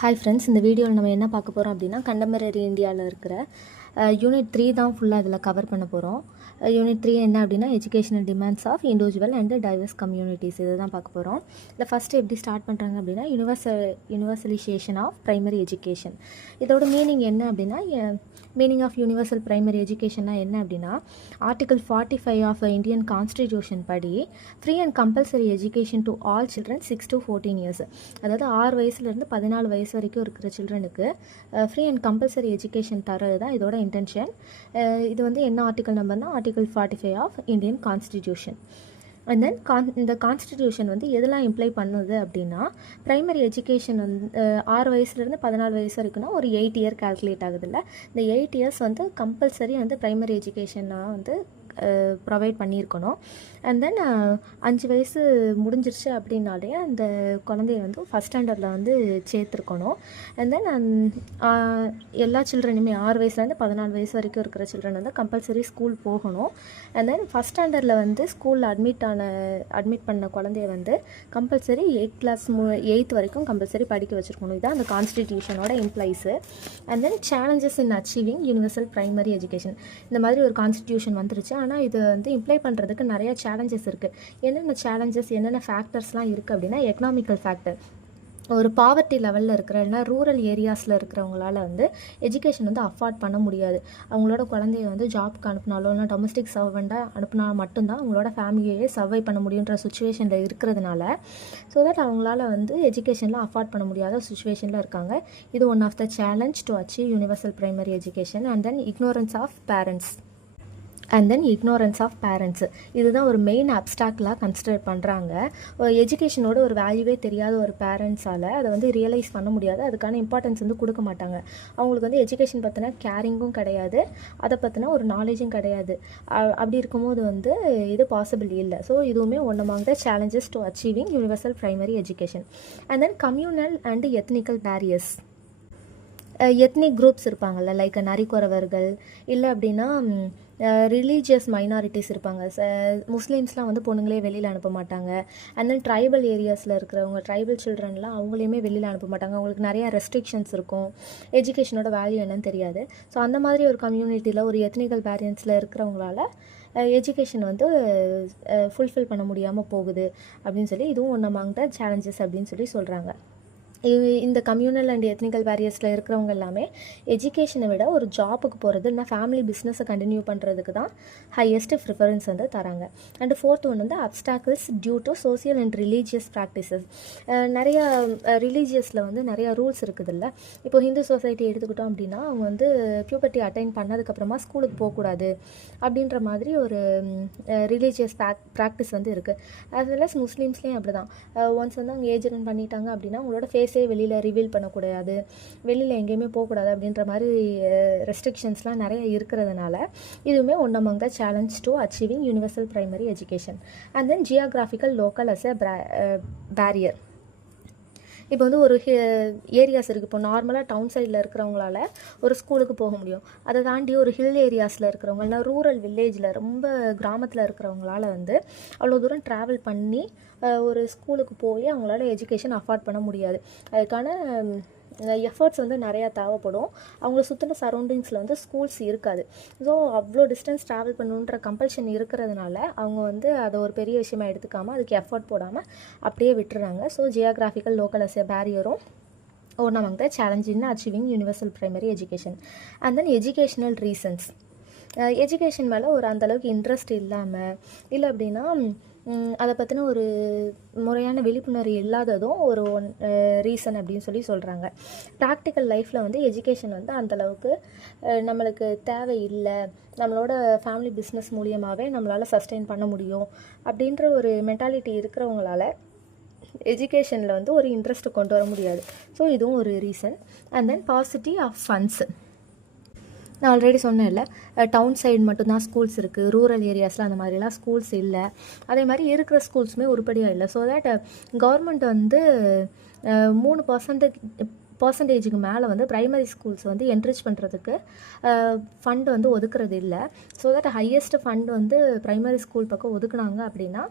Hi friends, இந்த வீடியோவில் நம்ம என்ன பார்க்க போகிறோம் அப்படின்னா கண்டெம்பரரி இந்தியாவில் இருக்கிற யூனிட் 3 தான் ஃபுல்லாக இதில் கவர் பண்ண போகிறோம். யூனிட் 3 என்ன அப்படின்னா educational demands of individual and diverse communities, இதை தான் பார்க்க போகிறோம். இதில் ஃபஸ்ட்டு எப்படி ஸ்டார்ட் பண்ணுறாங்க அப்படின்னா யூனிவர்சலைசேஷன் ஆஃப் ப்ரைமரி எஜுகேஷன். இதோட மீனிங் என்ன அப்படின்னா மீனிங் ஆஃப் யூனிவர்சல் ப்ரைமரி எஜுகேஷன்னா என்ன அப்படின்னா ஆர்டிகல் 45 ஆஃப் இந்தியன் கான்ஸ்டிடியூஷன் படி free and compulsory education to all children 6 to 14 years, அதாவது 6 வயசுலேருந்து 14 வயசு வரைக்கும் இருக்கிற சில்ட்ரனுக்கு ஃப்ரீ அண்ட் கம்பல்சரி எஜுகேஷன் தரது தான் இதோட இன்டென்ஷன். இது வந்து என்ன ஆர்டிக்கல் நம்பர்னா article 45 of Indian constitution. And then இந்த கான்ஸ்டிடியூஷன் வந்து எதெல்லாம் இம்ப்ளை பண்ணுது அப்படின்னா ப்ரைமரி எஜுகேஷன் வந்து 6 வயசுலேருந்து 14 வயசு வரைக்கும்னா ஒரு 8 இயர் கால்குலேட் ஆகுதுல்ல. இந்த 8 இயர்ஸ் வந்து கம்பல்சரி வந்து ப்ரைமரி எஜுகேஷனாக வந்து ப்ரொவைட் பண்ணியிருக்கணும். அண்ட் தென் 5 வயசு முடிஞ்சிருச்சு அப்படின்னாலே அந்த குழந்தைய வந்து ஃபஸ்ட் ஸ்டாண்டர்டில் வந்து சேர்த்துருக்கணும். அண்ட் தென் எல்லா சில்ட்ரனுமே 6 வயசுலேருந்து 14 வயசு வரைக்கும் இருக்கிற சில்ட்ரன் வந்து கம்பல்சரி ஸ்கூல் போகணும். அண்ட் தென் ஃபஸ்ட் ஸ்டாண்டர்டில் வந்து ஸ்கூலில் அட்மிட் பண்ண குழந்தைய வந்து கம்பல்சரி 8th வரைக்கும் கம்பல்சரி படிக்க வச்சுருக்கணும். இதுதான் அந்த கான்ஸ்டிடியூஷனோட implies. And then challenges in achieving universal primary education, இந்த மாதிரி ஒரு கான்ஸ்டிடியூஷன் வந்துருச்சு. ஆனால் இது வந்து இம்ப்ளை பண்ணுறதுக்கு நிறைய சேலஞ்சஸ் இருக்குது. என்னென்ன சேலஞ்சஸ், என்னென்ன ஃபேக்டர்ஸ்லாம் இருக்குது அப்படின்னா எக்கனாமிக்கல் ஃபேக்டர். ஒரு பாவர்ட்டி லெவலில் இருக்கிற இல்லைனா ரூரல் ஏரியாஸில் இருக்கிறவங்களால வந்து எஜுகேஷன் வந்து அஃபோர்ட் பண்ண முடியாது. அவங்களோட குழந்தைய வந்து ஜாப்க்கு அனுப்பினாலோ இல்லை டொமஸ்டிக் சர்வெண்ட்டாக அனுப்பினா மட்டும்தான் அவங்களோட ஃபேமிலியே சர்வை பண்ண முடியுன்ற சுச்சுவேஷனில் இருக்கிறதுனால ஸோ தட் அவங்களால வந்து எஜுகேஷனில் அஃபோர்ட் பண்ண முடியாத சுச்சுவேஷனில் இருக்காங்க. இது one of the challenge to achieve universal primary education. And then ignorance of parents இதுதான் ஒரு மெயின் அப்டாக்கிளாக கன்சிடர் பண்ணுறாங்க. எஜுகேஷனோட ஒரு வேல்யூவே தெரியாத ஒரு பேரண்ட்ஸால் அதை வந்து ரியலைஸ் பண்ண முடியாது, அதுக்கான இம்பார்ட்டன்ஸ் வந்து கொடுக்க மாட்டாங்க. அவங்களுக்கு வந்து எஜுகேஷன் பற்றின கேரிங்கும் கிடையாது, அதை பற்றின ஒரு நாலேஜும் கிடையாது. அப்படி இருக்கும்போது வந்து இது பாசிபிள் இல்லை. ஸோ இதுவுமே one among the challenges to achieving universal primary education. And then communal and ethnical barriers. Ethnic groups இருப்பாங்கள்ல, லைக் நரிக்குறவர்கள் இல்லை அப்படின்னா ரிலீஜியஸ் மைனாரிட்டிஸ் இருப்பாங்க. முஸ்லீம்ஸ்லாம் வந்து பொண்ணுங்களே வெளியில் அனுப்ப மாட்டாங்க. அண்ட் தென் ட்ரைபல் ஏரியாஸில் இருக்கிறவங்க, ட்ரைபல் சில்ட்ரன்லாம் அவங்களையுமே வெளியில் அனுப்ப மாட்டாங்க. அவங்களுக்கு நிறையா ரெஸ்ட்ரிக்ஷன்ஸ் இருக்கும், எஜுகேஷனோட வேல்யூ என்னன்னு தெரியாது. ஸோ அந்த மாதிரி ஒரு கம்யூனிட்டியில் ஒரு எத்னிக்கல் பேரியன்ஸில் இருக்கிறவங்களால எஜுகேஷன் வந்து ஃபுல்ஃபில் பண்ண முடியாமல் போகுது அப்படின்னு சொல்லி இதுவும் ஒன் அமாங் த சேலஞ்சஸ் அப்படின்னு சொல்லி சொல்கிறாங்க. இந்த கம்யூனல் அண்ட் எத்னிக்கல் பேரியர்ஸில் இருக்கிறவங்க எல்லாமே எஜுகேஷனை விட ஒரு ஜாப்புக்கு போகிறது இல்லைனா ஃபேமிலி பிஸ்னஸை கண்டினியூ பண்ணுறதுக்கு தான் ஹையஸ்ட் ப்ரிஃபரன்ஸ் வந்து தராங்க. அண்ட் ஃபோர்த் ஒன் வந்து obstacles due to social and religious practices. நிறையா ரிலீஜியஸில் வந்து நிறையா ரூல்ஸ் இருக்குதுல்ல. இப்போ ஹிந்து சொசைட்டி எடுத்துக்கிட்டோம் அப்படின்னா அவங்க வந்து பியூபர்ட்டி அட்டைன் பண்ணதுக்கப்புறமா ஸ்கூலுக்கு போகக்கூடாது அப்படின்ற மாதிரி ஒரு ரிலீஜியஸ் ப்ராக்டிஸ் வந்து இருக்குது. ஆஸ் வெல் அஸ் முஸ்லீம்ஸ்லேயும் அப்படி தான். ஒன்ஸ் வந்து அவங்க ஏஜ் அட்டன் பண்ணிட்டாங்க அப்படின்னா அவங்களோட ஃபேஸே வெளியில் ரிவீல் பண்ணக்கூடாது, வெளியில் எங்கேயுமே போகக்கூடாது அப்படின்ற மாதிரி ரெஸ்ட்ரிக்ஷன்ஸ்லாம் நிறைய இருக்கிறதுனால இதுவுமே one among the challenge to achieving universal primary education. And then geographical local as a barrier. இப்போ வந்து ஒரு ஏரியாஸ் இருக்குது. இப்போ நார்மலாக டவுன் சைடில் இருக்கிறவங்களால ஒரு ஸ்கூலுக்கு போக முடியும். அதை தாண்டி ஒரு ஹில் ஏரியாஸில் இருக்கிறவங்க இல்லை ரூரல் வில்லேஜில் ரொம்ப கிராமத்தில் இருக்கிறவங்களால வந்து அவ்வளோ தூரம் ட்ராவல் பண்ணி ஒரு ஸ்கூலுக்கு போய் அவங்களால எஜுகேஷன் அஃபோர்ட் பண்ண முடியாது. அதுக்கான எஃபர்ட்ஸ் வந்து நிறையா தேவைப்படும். அவங்கள சுற்றின சரௌண்டிங்ஸில் வந்து ஸ்கூல்ஸ் இருக்காது. ஸோ அவ்வளோ டிஸ்டன்ஸ் ட்ராவல் பண்ணணுன்ற கம்பல்ஷன் இருக்கிறதுனால அவங்க வந்து அதை ஒரு பெரிய விஷயமாக எடுத்துக்காமல் அதுக்கு எஃபர்ட் போடாமல் அப்படியே விட்டுறாங்க. So geographical local as a பேரியரும் one among the challenge in achieving universal primary education. And then educational reasons. Education மேலே ஒரு அந்தளவுக்கு இன்ட்ரெஸ்ட் இல்லாமல் இல்லை அப்படின்னா அதை பற்றின ஒரு முறையான விழிப்புணர்வு இல்லாததும் ஒரு ரீசன் அப்படின்னு சொல்லி சொல்கிறாங்க. ப்ராக்டிக்கல் லைஃப்பில் வந்து எஜுகேஷன் வந்து அந்தளவுக்கு நம்மளுக்கு தேவை இல்லை, நம்மளோட ஃபேமிலி பிஸ்னஸ் மூலியமாகவே நம்மளால் சஸ்டெயின் பண்ண முடியும் அப்படின்ற ஒரு மென்டாலிட்டி இருக்கிறவங்களால எஜுகேஷனில் வந்து ஒரு இன்ட்ரெஸ்ட் கொண்டு வர முடியாது. ஸோ இதுவும் ஒரு reason. And then paucity of funds. நான் ஆல்ரெடி சொன்னேன்ல, டவுன் சைடு மட்டும்தான் ஸ்கூல்ஸ் இருக்குது, ரூரல் ஏரியாஸில் அந்த மாதிரிலாம் ஸ்கூல்ஸ் இல்லை. அதே மாதிரி இருக்கிற ஸ்கூல்ஸுமே உருப்படியாக இல்லை. ஸோ தட் கவர்மெண்ட் வந்து 3% மேலே வந்து ப்ரைமரி ஸ்கூல்ஸ் வந்து என்ரிச் பண்ணுறதுக்கு ஃபண்ட் வந்து ஒதுக்குறது இல்லை. ஸோ தட் ஹையஸ்ட் ஃபண்ட் வந்து ப்ரைமரி ஸ்கூல் பக்கம் ஒதுக்குனாங்க அப்படின்னா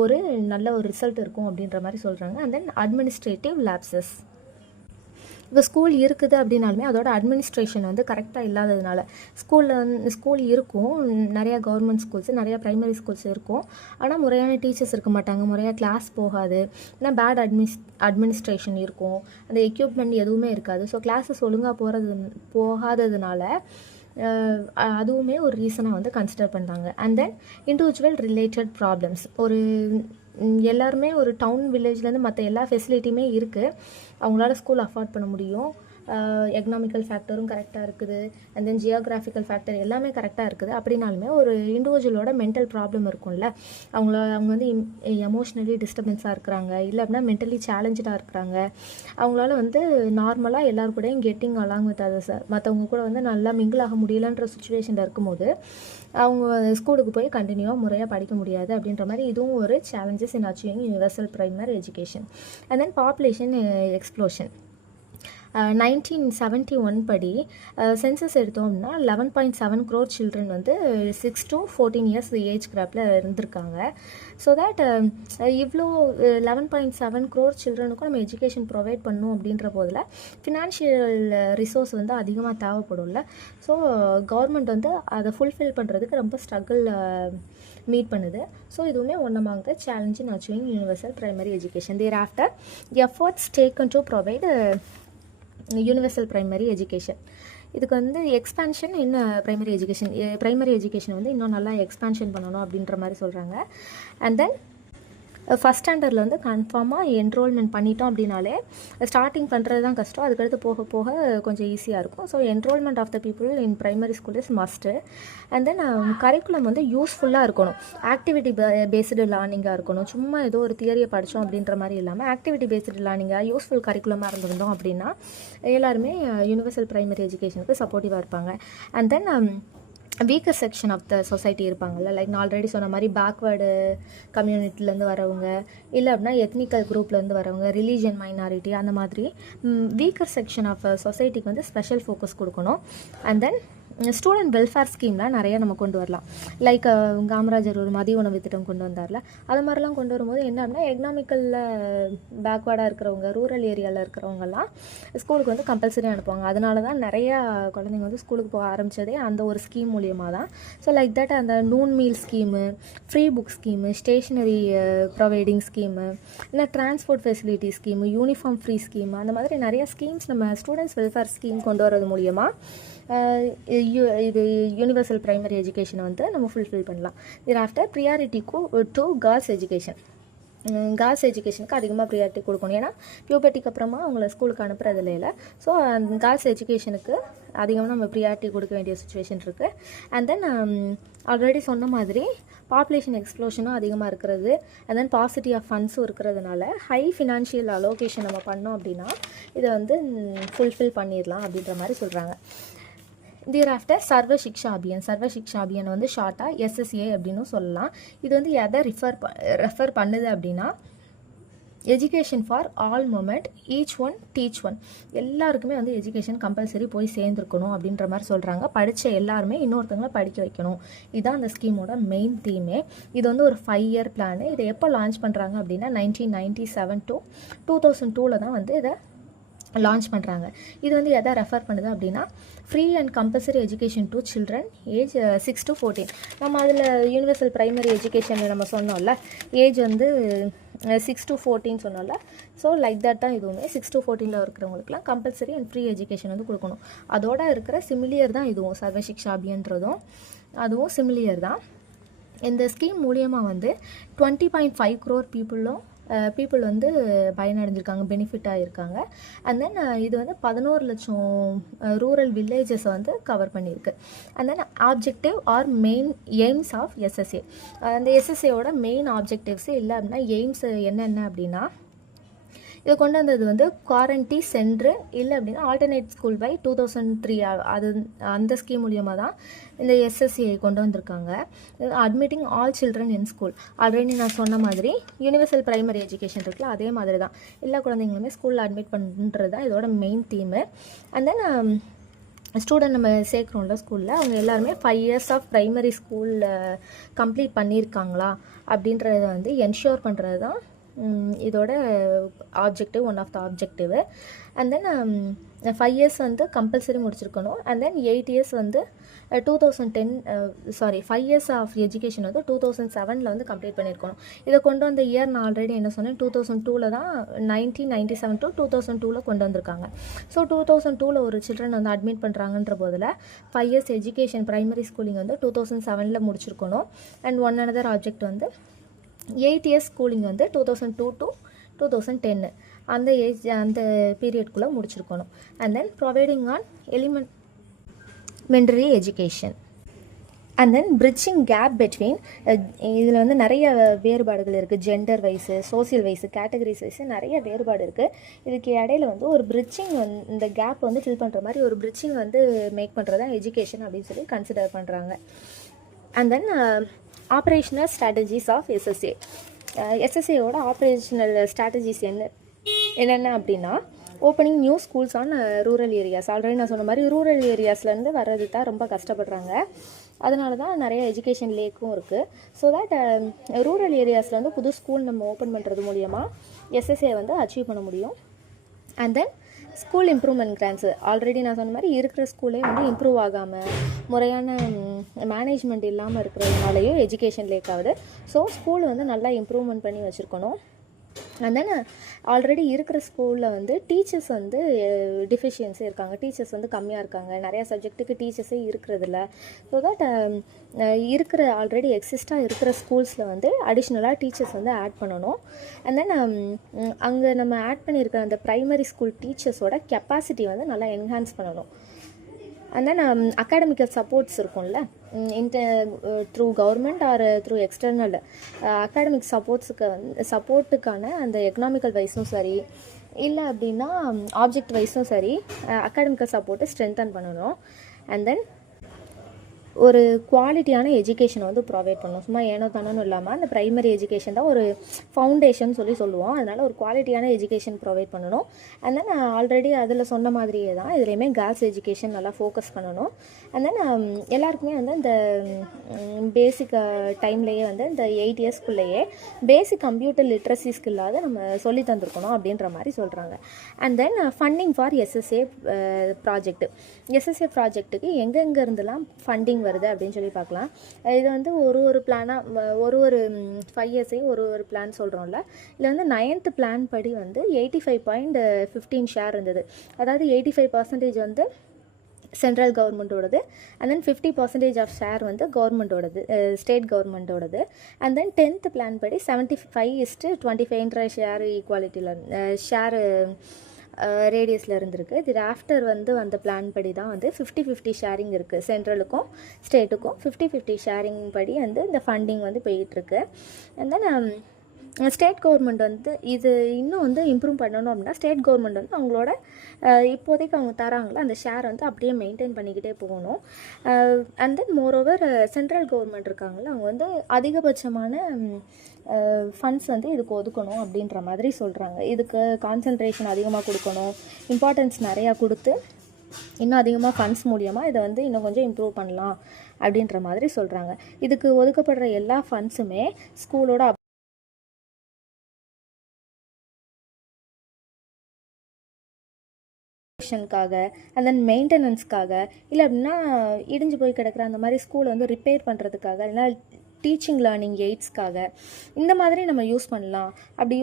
ஒரு நல்ல ஒரு ரிசல்ட் இருக்கும் அப்படின்ற மாதிரி சொல்கிறாங்க. And then administrative lapses. இப்போ ஸ்கூல் இருக்குது அப்படின்னாலுமே அதோட அட்மினிஸ்ட்ரேஷன் வந்து கரெக்டாக இல்லாததுனால ஸ்கூல் இருக்கும், நிறையா கவர்மெண்ட் ஸ்கூல்ஸ், நிறையா ப்ரைமரி ஸ்கூல்ஸ் இருக்கும். ஆனால் முறையான டீச்சர்ஸ் இருக்க மாட்டாங்க, முறையாக கிளாஸ் போகாது, ஏன்னா பேட் அட்மினிஸ்ட்ரேஷன் இருக்கும், அந்த எக்யூப்மெண்ட் எதுவுமே இருக்காது. ஸோ கிளாஸஸ் ஒழுங்காக போகாததுனால அதுவுமே ஒரு ரீசனாக வந்து கன்சிடர் பண்ணுறாங்க. And then individual related problems. எல்லாருமே ஒரு டவுன் வில்லேஜ்லேருந்து மற்ற எல்லா ஃபெசிலிட்டியுமே இருக்குது, அவங்களால ஸ்கூல் அஃபோர்ட் பண்ண முடியும், எக்கனாமிக்கல் ஃபேக்டரும் கரெக்டாக இருக்குது, அண்ட் தென் ஜியோகிராஃபிக்கல் ஃபேக்டர் எல்லாமே கரெக்டாக இருக்குது. அப்படின்னாலுமே ஒரு இண்டிவிஜுவலோட மென்டல் ப்ராப்ளம் இருக்கும்ல, அவங்க வந்து எமோஷ்னலி டிஸ்டர்பன்ஸாக இருக்கிறாங்க, இல்லை அப்படின்னா மென்டலி சேலஞ்சாக இருக்கிறாங்க, அவங்களால வந்து நார்மலாக எல்லாரு கூடயும் கெட்டிங் அலாங் வித் அதர்ஸ், மற்றவங்க கூட வந்து நல்லா மிங்கிள் ஆக முடியலன்ற சுச்சுவேஷனில் இருக்கும்போது அவங்க ஸ்கூலுக்கு போய் கண்டினியூவாக முறையாக படிக்க முடியாது அப்படின்ற மாதிரி இதுவும் ஒரு challenges in achieving universal primary education. And then population explosion. 1971 படி சென்சஸ் எடுத்தோம் அப்படின்னா 11.7 crore சில்ட்ரன் வந்து 6 to 14 years ஏஜ் கிராப்பில் இருந்திருக்காங்க. ஸோ தட் இவ்வளோ 11.7 crore சில்ட்ரனுக்கும் நம்ம எஜுகேஷன் ப்ரொவைட் பண்ணணும் அப்படின்ற போதில் ஃபினான்ஷியல் ரிசோர்ஸ் வந்து அதிகமாக தேவைப்படும்ல. ஸோ கவர்மெண்ட் வந்து அதை ஃபுல்ஃபில் பண்ணுறதுக்கு ரொம்ப ஸ்ட்ரகிள் மீட் பண்ணுது. ஸோ இதுவுமே one among the challenge in achieving universal primary education. There after efforts taken to provide universal primary education. இதுக்கு வந்து எக்ஸ்பேன்ஷன் பிரைமரி எஜுகேஷன் வந்து இன்னும் நல்லா எக்ஸ்பேன்ஷன் பண்ணணும் அப்படின்ற மாதிரி சொல்கிறாங்க. அண்ட் தென் ஃபஸ்ட் ஸ்டாண்டர்டில் வந்து கன்ஃபார்மாக என்ரோல்மெண்ட் பண்ணிட்டோம் அப்படின்னாலே ஸ்டார்டிங் பண்ணுறது தான் கஷ்டம், அதுக்கடுத்து போக போக கொஞ்சம் ஈஸியாக இருக்கும். So enrolment of the people in primary school is must. And then curriculum வந்து யூஸ்ஃபுல்லாக இருக்கணும், ஆக்டிவிட்டி பேஸ்டு லேர்னிங்காக இருக்கணும். சும்மா ஏதோ ஒரு தியரியை படித்தோம் அப்படின்ற மாதிரி இல்லாமல் ஆக்டிவிட்டி பேஸ்டு லேர்னிங்காக யூஸ்ஃபுல் கரிக்குலமாக இருந்திருந்தோம் அப்படின்னா எல்லாருமே யூனிவர்சல் பிரைமரி எஜுகேஷனுக்கு சப்போர்ட்டிவாக இருப்பாங்க. And then weaker section of the society இருப்பாங்கள்ல, லைக் நான் ஆல்ரெடி சொன்ன மாதிரி பேக்வேர்டு கம்யூனிட்டிலேருந்து வரவங்க, இல்லை அப்படின்னா எத்னிக்கல் குரூப்லேருந்து வரவங்க, ரிலீஜியன் மைனாரிட்டி, அந்த மாதிரி வீக்கர் செக்ஷன் ஆஃப் சொசைட்டிக்கு வந்து ஸ்பெஷல் ஃபோக்கஸ் கொடுக்கணும். அண்ட் தென் ஸ்டூடெண்ட் வெல்ஃபேர் ஸ்கீம்லாம் நிறைய நம்ம கொண்டு வரலாம். லைக் காமராஜர் ஒரு மதிய உணவு திட்டம் கொண்டு வந்தார்ல, அது மாதிரிலாம் கொண்டு வரும்போது என்ன அப்படின்னா எக்கனாமிக்கலில் பேக்வேர்டாக இருக்கிறவங்க, ரூரல் ஏரியாவில் இருக்கிறவங்கலாம் ஸ்கூலுக்கு வந்து கம்பல்சரி அனுப்புவாங்க. அதனால தான் நிறையா குழந்தைங்க வந்து ஸ்கூலுக்கு போக ஆரம்பித்ததே அந்த ஒரு ஸ்கீம் மூலியமாக தான். ஸோ லைக் தட் அந்த noon meal scheme, free book scheme, stationery providing scheme, இல்லை transport facility scheme, uniform free scheme, அந்த மாதிரி நிறையா ஸ்கீம்ஸ் நம்ம ஸ்டூடெண்ட்ஸ் வெல்ஃபேர் ஸ்கீம் கொண்டு வரது மூலியமாக இது யூனிவர்சல் பிரைமரி எஜுகேஷனை வந்து நம்ம ஃபுல்ஃபில் பண்ணலாம். Thereafter priority to girls education. Girls எஜுகேஷனுக்கு அதிகமாக ப்ரியாரிட்டி கொடுக்கணும், ஏன்னா பியூபர்ட்டிக்கு அப்புறமா அவங்கள ஸ்கூலுக்கு அனுப்புறது இல்லை. ஸோ கேர்ள்ஸ் எஜுகேஷனுக்கு அதிகமாக நம்ம ப்ரியாரிட்டி கொடுக்க வேண்டிய சுச்சுவேஷன் இருக்குது. அண்ட் தென் ஆல்ரெடி சொன்ன மாதிரி பாப்புலேஷன் எக்ஸ்ப்ளோஷனும் அதிகமாக இருக்கிறது, அண்ட் தென் பாசிட்டிவ் ஆஃப் ஃபண்ட்ஸும் இருக்கிறதுனால ஹை ஃபினான்ஷியல் அலோகேஷன் நம்ம பண்ணோம் அப்படின்னா இதை வந்து ஃபுல்ஃபில் பண்ணிடலாம் அப்படின்ற மாதிரி சொல்கிறாங்க. தேர் ஆஃப்டர் சர்வ சிக்ஷா அபியான் வந்து ஷார்ட்டாக எஸ்எஸ்ஏ அப்படின்னு சொல்லலாம். இது வந்து எதை ரெஃபர் பண்ணுது அப்படின்னா education for all moment, each one teach one. எல்லாருக்குமே வந்து எஜுகேஷன் கம்பல்சரி போய் சேர்ந்துருக்கணும் அப்படின்ற மாதிரி சொல்கிறாங்க. படித்த எல்லாருமே இன்னொருத்தவங்களை படிக்க வைக்கணும், இதுதான் அந்த ஸ்கீமோட மெயின் தீமே. இது வந்து ஒரு 5 year பிளான். இதை எப்போ லான்ச் பண்ணுறாங்க அப்படின்னா 1997 to 2002 தான் வந்து இதை லான்ச் பண்ணுறாங்க. இது வந்து எதை ரெஃபர் பண்ணுது அப்படின்னா free and compulsory education to children age 6 to 14. நம்ம அதில் யூனிவர்சல் பிரைமரி எஜுகேஷன் நம்ம சொன்னோம்ல, ஏஜ் வந்து 6 to 14 சொன்னோம்ல. ஸோ லைக் தட் தான் இதுவுமே 6 to 14 இருக்கிறவங்களுக்குலாம் கம்பல்சரி அண்ட் ஃப்ரீ எஜுகேஷன் வந்து கொடுக்கணும். அதோட இருக்கிற சிமிலியர் தான் இதுவும், சர்வ சிக்ஷா அபியான்றதும் அதுவும் சிமிலியர் தான். இந்த ஸ்கீம் மூலியமாக வந்து 20.5 crore பீப்புள் வந்து பயனடைஞ்சிருக்காங்க, பெனிஃபிட்டாக இருக்காங்க. அண்ட் தென் இது வந்து 11 லட்சம் ரூரல் வில்லேஜஸை வந்து கவர் பண்ணியிருக்கு. And then objective or main aims of SSA. அந்த எஸ்எஸ்ஏவோட மெயின் ஆப்ஜெக்டிவ்ஸு இல்லை அப்படின்னா எய்ம்ஸ் என்னென்ன அப்படின்னா இதை கொண்டு வந்தது வந்து குவாரண்டி சென்ட்ரு, இல்லை அப்படின்னா ஆல்டர்னேட் ஸ்கூல் பை 2003. அது அந்த ஸ்கீம் மூலியமாக தான் இந்த எஸ்எஸ்சிஐ கொண்டு வந்திருக்காங்க. Admitting all children in school. Already நான் சொன்ன மாதிரி யூனிவர்சல் பிரைமரி எஜுகேஷன் இருக்குல்ல, அதே மாதிரி தான் எல்லா குழந்தைங்களுமே ஸ்கூலில் அட்மிட் பண்ணுறது தான் இதோட main theme. And then student நம்ம சேர்க்குறோம்ல ஸ்கூலில், அவங்க எல்லாருமே 5 years ஆஃப் ப்ரைமரி ஸ்கூலில் கம்ப்ளீட் பண்ணியிருக்காங்களா அப்படின்றத வந்து என்ஷூர் பண்ணுறது தான் இதோட objective, one of the objective. And then 5 years வந்து கம்பல்சரி முடிச்சிருக்கணும். அண்ட் தென் 8 இயர்ஸ் வந்து 5 இயர்ஸ் ஆஃப் எஜுகேஷன் வந்து 2007 வந்து கம்ப்ளீட் பண்ணியிருக்கணும். இதை கொண்டு வந்த இயர் நான் ஆல்ரெடி என்ன சொன்னேன், 2002 தான் 1997 to 2002 கொண்டு வந்திருக்காங்க. ஸோ 2002 ஒரு சில்ட்ரன் வந்து அட்மிட் பண்ணுறாங்கன்ற போதில் 5 இயர்ஸ் எஜுகேஷன் ப்ரைமரி ஸ்கூலிங் வந்து 2007 முடிச்சிருக்கணும். அண்ட் ஒன் அனதர் ஆப்ஜெக்ட் வந்து 8 இயர்ஸ் ஸ்கூலிங் வந்து 2002 to 2010 அந்த பீரியட்குள்ளே முடிச்சிருக்கணும். And then providing on elementary education. And then bridging gap between, இதில் வந்து நிறைய வேறுபாடுகள் இருக்குது. Gender wise, social wise, categories wise நிறைய வேறுபாடு இருக்குது. இதுக்கு இடையில வந்து ஒரு பிரிட்ஜிங் இந்த கேப் வந்து ஃபில் பண்ணுற மாதிரி ஒரு பிரிட்ஜிங் வந்து மேக் பண்ணுறது தான் எஜுகேஷன் அப்படின்னு சொல்லி கன்சிடர் பண்ணுறாங்க. And then operational strategies of SSA. எஸ்எஸ்ஏவோட ஆப்ரேஷனல் ஸ்ட்ராட்டஜிஸ் என்னென்ன அப்படின்னா, opening new schools on rural areas. Already நான் சொன்ன மாதிரி ரூரல் ஏரியாஸ்லேருந்து வர்றது தான் ரொம்ப கஷ்டப்படுறாங்க. அதனால தான் நிறைய எஜுகேஷன் லேக்கும் இருக்குது. ஸோ தட் ரூரல் ஏரியாஸில் வந்து புது ஸ்கூல் நம்ம ஓப்பன் பண்ணுறது மூலியமாக எஸ்எஸ்ஏ வந்து அச்சீவ் பண்ண முடியும். And then school improvement grants. Already நான் சொன்ன மாதிரி இருக்கிற ஸ்கூலே வந்து இம்ப்ரூவ் ஆகாமல் முறையான மேனேஜ்மெண்ட் இல்லாமல் இருக்கிறதுனாலையும் எஜுகேஷன் லேக் ஆகுது. ஸோ ஸ்கூல் வந்து நல்லா இம்ப்ரூவ்மெண்ட் பண்ணி வச்சுருக்கணும். அண்ட் தென் ஆல்ரெடி இருக்கிற ஸ்கூலில் வந்து டீச்சர்ஸ் வந்து டிஃபிஷியன்சி இருக்காங்க, டீச்சர்ஸ் வந்து கம்மியாக இருக்காங்க, நிறையா சப்ஜெக்ட்டுக்கு டீச்சர்ஸே இருக்கிறதில்ல. ஸோ தட் இருக்கிற ஆல்ரெடி எக்ஸிஸ்டாக இருக்கிற ஸ்கூல்ஸில் வந்து அடிஷ்னலாக டீச்சர்ஸ் வந்து ஆட் பண்ணணும். அண்ட் தென் அங்கே நம்ம ஆட் பண்ணியிருக்கிற அந்த ப்ரைமரி ஸ்கூல் டீச்சர்ஸோட கெப்பாசிட்டி வந்து நல்லா என்ஹான்ஸ் பண்ணணும். அண்ட் தென் அகாடமிக்கல் சப்போர்ட்ஸ் இருக்கும்ல, through government or through external academic சப்போர்ட்டுக்கான அந்த எக்கனாமிக்கல் வைஸும் சரி, இல்லை அப்படின்னா ஆப்ஜெக்ட் வைஸும் சரி, அகாடமிக்கல் சப்போர்ட்டை ஸ்ட்ரென்தன் பண்ணணும். அண்ட் தென் ஒரு குவாலிட்டியான எஜுகேஷனை வந்து ப்ரொவைட் பண்ணணும். சும்மா ஏனோ தானோன்னு இல்லாமல் அந்த ப்ரைமரி எஜுகேஷன் தான் ஒரு ஃபவுண்டேஷன் சொல்லுவோம். அதனால் ஒரு குவாலிட்டியான எஜுகேஷன் ப்ரொவைட் பண்ணணும். அண்ட் தென் ஆல்ரெடி அதில் சொன்ன மாதிரியே தான் இதுலேயுமே கேர்ள்ஸ் எஜுகேஷன் நல்லா ஃபோக்கஸ் பண்ணணும். அண்ட் தென் எல்லாருக்குமே வந்து இந்த பேசிக் டைம்லேயே வந்து இந்த 8 இயர்ஸ்க்குள்ளேயே பேசிக் கம்ப்யூட்டர் லிட்ரஸி ஸ்கில்லாவது நம்ம சொல்லி தந்துருக்கணும் அப்படின்ற மாதிரி சொல்கிறாங்க. And then funding for SSA ப்ராஜெக்ட்டுக்கு எங்கெங்கே இருந்தெல்லாம் ஃபண்டிங் வருது அப்படின்னு சொல்லி பார்க்கலாம். இது வந்து ஒரு பிளானாக ஒரு 5 இயர்ஸையும் ஒரு பிளான் சொல்கிறோம்ல. இதில் வந்து 9th பிளான் படி வந்து 85.15 ஷேர் இருந்தது. அதாவது 85% வந்து சென்ட்ரல் கவர்மெண்ட்டோடது. அண்ட் தென் 50% ஆஃப் ஷேர் வந்து கவர்மெண்ட்டோடது, ஸ்டேட் கவர்மெண்ட்டோடது. அண்ட் தென் 10th பிளான் படி 75:25 ஷேர் ஈக்குவாலிட்டியில் ரேடியஸில் இருந்திருக்கு. இது ஆஃப்டர் வந்து அந்த பிளான் படி தான் வந்து 50-50 ஷேரிங் இருக்குது. சென்ட்ரலுக்கும் ஸ்டேட்டுக்கும் 50-50 ஷேரிங் படி வந்து இந்த ஃபண்டிங் வந்து போயிட்டுருக்கு. அண்ட் தென் ஸ்டேட் கவர்மெண்ட் வந்து இது இன்னும் வந்து இம்ப்ரூவ் பண்ணணும் அப்படின்னா ஸ்டேட் கவர்மெண்ட் வந்து அவங்களோட இப்போதைக்கு அவங்க தராங்களோ அந்த ஷேர் வந்து அப்படியே மெயின்டைன் பண்ணிக்கிட்டே போகணும். And then moreover central government இருக்காங்களா, அவங்க வந்து அதிகபட்சமான ஃபண்ட்ஸ் வந்து இதுக்கு ஒதுக்கணும் அப்படின்ற மாதிரி சொல்கிறாங்க. இதுக்கு கான்சன்ட்ரேஷன் அதிகமாக கொடுக்கணும், இம்பார்ட்டன்ஸ் நிறையா கொடுத்து இன்னும் அதிகமாக ஃபண்ட்ஸ் மூலியமாக இதை வந்து இன்னும் கொஞ்சம் இம்ப்ரூவ் பண்ணலாம் அப்படின்ற மாதிரி சொல்கிறாங்க. இதுக்கு ஒதுக்கப்படுற எல்லா ஃபண்ட்ஸுமே ஸ்கூலோட அண்ட் தென் மெயின்டெனன்ஸ்க்காக, இல்லை அப்படின்னா இடிஞ்சு போய் கிடக்கிற அந்த மாதிரி ஸ்கூலை வந்து ரிப்பேர் பண்ணுறதுக்காக, இல்லைனா டீச்சிங் லேர்னிங் எய்ட்ஸ்க்காக இந்த மாதிரி நம்ம யூஸ் பண்ணலாம். அப்படி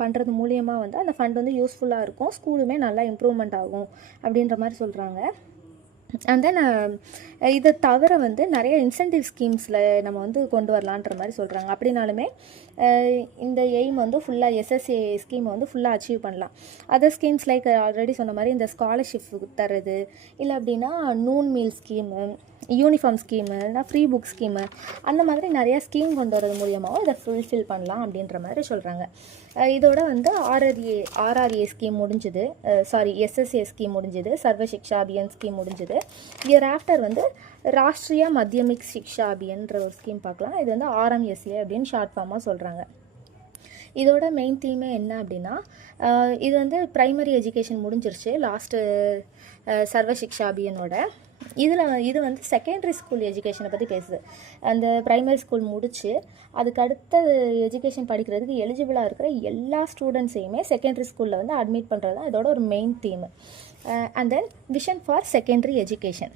பண்ணுறது மூலியமாக வந்து அந்த ஃபண்ட் வந்து யூஸ்ஃபுல்லாக இருக்கும், ஸ்கூலுமே நல்லா இம்ப்ரூவ்மெண்ட் ஆகும் அப்படின்ற மாதிரி சொல்கிறாங்க. அண்ட் தென் இதை தவிர வந்து நிறைய இன்சென்டிவ் ஸ்கீம்ஸில் நம்ம வந்து கொண்டு வரலான்ற மாதிரி சொல்கிறாங்க. அப்படின்னாலுமே இந்த எய்ம் வந்து ஃபுல்லாக எஸ்எஸ்ஏ ஸ்கீமை வந்து ஃபுல்லாக அச்சீவ் பண்ணலாம். அதர் ஸ்கீம்ஸ் லைக் ஆல்ரெடி சொன்ன மாதிரி இந்த ஸ்காலர்ஷிப் தர்றது, இல்லை அப்படின்னா noon meal scheme, uniform scheme, இல்லைனா ஃப்ரீ புக் ஸ்கீமு, அந்த மாதிரி நிறையா ஸ்கீம் கொண்டு வரது மூலியமாகவும் இதை ஃபுல்ஃபில் பண்ணலாம் அப்படின்ற மாதிரி சொல்கிறாங்க. இதோட வந்து ஆர்ஆர்ஏ ஸ்கீம் முடிஞ்சுது, எஸ்எஸ்ஏ ஸ்கீம் முடிஞ்சுது, சர்வ சிக்ஷா அபியான் ஸ்கீம் முடிஞ்சுது. இயர் ஆஃப்டர் வந்து ராஷ்ட்ரிய மத்தியமிக் சிக்ஷா அபியான்ற ஒரு ஸ்கீம் பார்க்கலாம். இது வந்து RMSA அப்படின்னு ஷார்ட் ஃபார்மாக சொல்கிறாங்க. இதோட மெயின் தீமே என்ன அப்படின்னா, இது வந்து ப்ரைமரி எஜுகேஷன் முடிஞ்சிருச்சு லாஸ்ட்டு சர்வ சிக்ஷா அபியானோட. இது வந்து செகண்டரி ஸ்கூல் எஜுகேஷனை பற்றி பேசுது. அந்த ப்ரைமரி ஸ்கூல் முடித்து அதுக்கு அடுத்த எஜுகேஷன் படிக்கிறதுக்கு எலிஜிபிளாக இருக்கிற எல்லா ஸ்டூடெண்ட்ஸையுமே செகண்டரி ஸ்கூலில் வந்து அட்மிட் பண்ணுறது தான் இதோட ஒரு main theme. And then vision for secondary education.